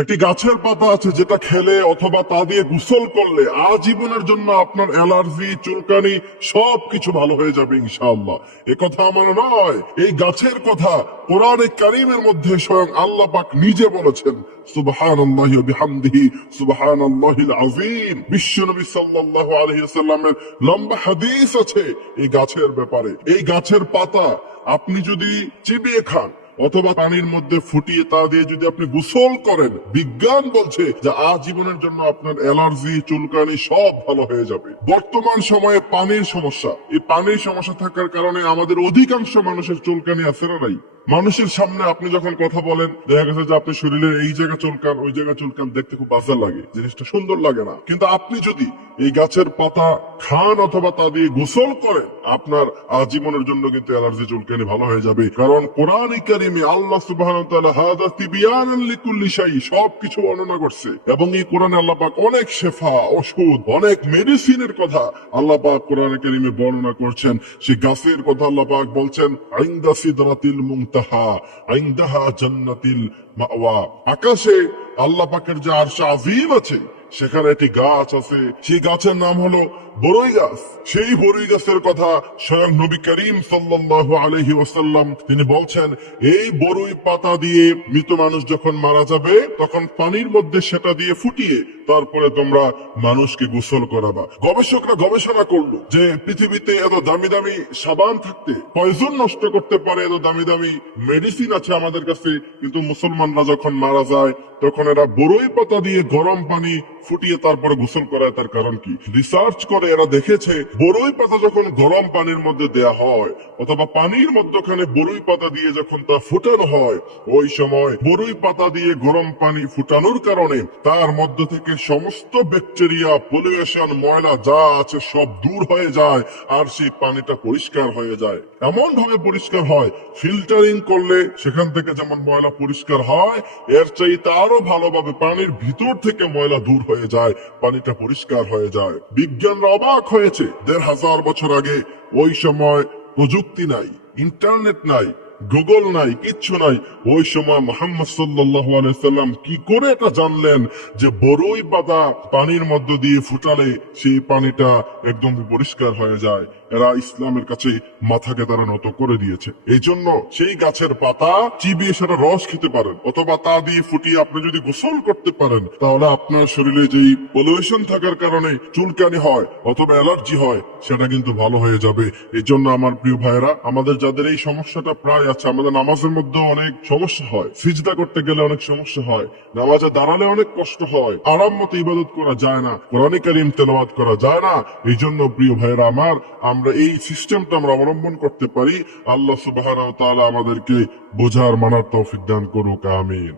একটি গাছের পাতা আছে যেটা খেলে অথবা তা দিয়ে গোসল করলে আজীবনের জন্য আপনার অ্যালার্জি, চুলকানি সব কিছু ভালো হয়ে যাবে ইনশাআল্লাহ। এ কথা আমার নয়, এই গাছের কথা কোরআনে কারিমের মধ্যে স্বয়ং আল্লাহ পাক নিজে বলেছেন, সুবহানাল্লাহি ওয়া বিহামদিহি, সুবহানাল্লাহিল আযীম। বিশ্বনবী সাল্লাল্লাহু আলাইহি লম্বা হাদিস আছে এই গাছের ব্যাপারে। এই গাছের পাতা আপনি যদি চিবিয়ে খান অথবা পানির মধ্যে ফুটিয়ে তা দিয়ে যদি আপনি গোসল করেন, বিজ্ঞান বলছে যে আজীবনের জন্য আপনার অ্যালার্জি, চুলকানি সব ভালো হয়ে যাবে। বর্তমান সময়ে পানির সমস্যা। এই পানির সমস্যা থাকার কারণে আমাদের অধিকাংশ মানুষের চুলকানি আছে না নাই? মানুষের সামনে আপনি যখন কথা বলেন, দেখা গেছে যে আপনি শরীরের এই জায়গা চুলকান, ওই জায়গা চুলকান, দেখতে খুব বাজে লাগে, জিনিসটা সুন্দর লাগে না। কিন্তু আপনি যদি এই গাছের পাতা খান অথবা তা দিয়ে গোসল করেন, আপনার আজীবনের জন্য কিন্তু অ্যালার্জি চুলকানি ভালো হয়ে যাবে। কারণ কোরআন কারিমে আল্লাহ সুবহানাহু ওয়া তাআলা হাদা তিবিয়ানান লিকুল্লি শাই সবকিছু বর্ণনা করছে। এবং এই কোরআনে আল্লাহ পাক অনেক শেফা, ওষুধ, অনেক মেডিসিনের কথা আল্লাহ পাক কোরআন কারিমে বর্ণনা করছেন। সেই গাছের কথা আল্লাহ পাক বলছেন, আইন্দা সিদরাতিল মুনতাহা, আইন্দাহা জান্নাতিল মাওয়া। আকাশে আল্লাহ পাকের যে আরশ আজিম আছে সেখানে একটি গাছ আছে। সেই গাছের নাম হলো বরই গাছ। সেই বরই গাছের কথা স্বয়ং নবী করিম সাল্লাল্লাহু আলাইহি ওসাল্লাম তিনি বলছেন, এই বরই পাতা দিয়ে মৃত মানুষ যখন মারা যাবে, তখন পানির মধ্যে সেটা দিয়ে ফুটিয়ে তারপরে তোমরা মানুষকে গোসল করাবা। গবেষকরা গবেষণা করল যে পৃথিবীতে এত দামি দামি সাবান থাকতে পয়জন নষ্ট করতে পারে এত দামি দামি মেডিসিন আছে আমাদের কাছে, কিন্তু মুসলমানরা যখন মারা যায়, তখন এরা বরই পাতা দিয়ে গরম পানি ফুটিয়ে তারপরে গোসল করায়। তার কারণ কি? রিসার্চ করে এরা দেখেছে, বরই পাতা যখন গরম পানির মধ্যে দেয়া হয়, অথবা পানির মধ্যখানে বরই পাতা দিয়ে যখন তা ফুটানো হয়, ওই সময় বরই পাতা দিয়ে গরম পানি ফুটানোর কারণে তার মধ্য থেকে সমস্ত ব্যাকটেরিয়া পলিউশন ময়লা যা আছে সব দূর হয়ে যায় আর সেই পানিটা পরিষ্কার হয়ে যায়। এমন ভাবে পরিষ্কার হয় ফিল্টারিং করলে সেখান থেকে যেমন ময়লা পরিষ্কার হয়, এর চাইতে আরও ভালোভাবে পানির ভিতর থেকে ময়লা দূর হয়ে যায়, পানিটা পরিষ্কার হয়ে যায়। বিজ্ঞানরা অবাক হয়েছে, দেড় হাজার বছর আগে ওই সময় প্রযুক্তি নাই ইন্টারনেট নাই গুগল নাই, কিচ্ছু নাই। ওই সময় মোহাম্মদ সাল্লাহ সাল্লাম কি করে এটা জানলেন যে বড়ই পাতা পানির মধ্য দিয়ে ফুটালে সেই পানিটা একদম পরিষ্কার হয়ে যায়। এরা ইসলামের কাছে মাথাকে তারা নত করে দিয়েছে। এই জন্য সেই গাছের পাতা চিবিয়ে সেটা রস খেতে পারেন, অথবা তা দিয়ে ফুটিয়ে আপনি যদি গোসল করতে পারেন, তাহলে আপনার শরীরে যেই পলিউশন থাকার কারণে চুলকানি হয় অথবা অ্যালার্জি হয়, সেটা কিন্তু ভালো হয়ে যাবে। এই জন্য আমার প্রিয় ভাইয়েরা, আমাদের যাদের এই সমস্যাটা প্রায় আছে, আমাদের নামাজের মধ্যে অনেক সমস্যা হয়, সিজদা করতে গেলে অনেক সমস্যা হয়, নামাজে দাঁড়ালে অনেক কষ্ট হয়, আরাম মতো ইবাদত করা যায় না, কোরআন কারিম করা যায় না। এই জন্য প্রিয় ভাইয়েরা আমার আমরা এই সিস্টেমটা আমরা অবলম্বন করতে পারি। আল্লাহ সুবাহ আমাদেরকে বোঝার মানার তৌফিক দান করুক, আমিন।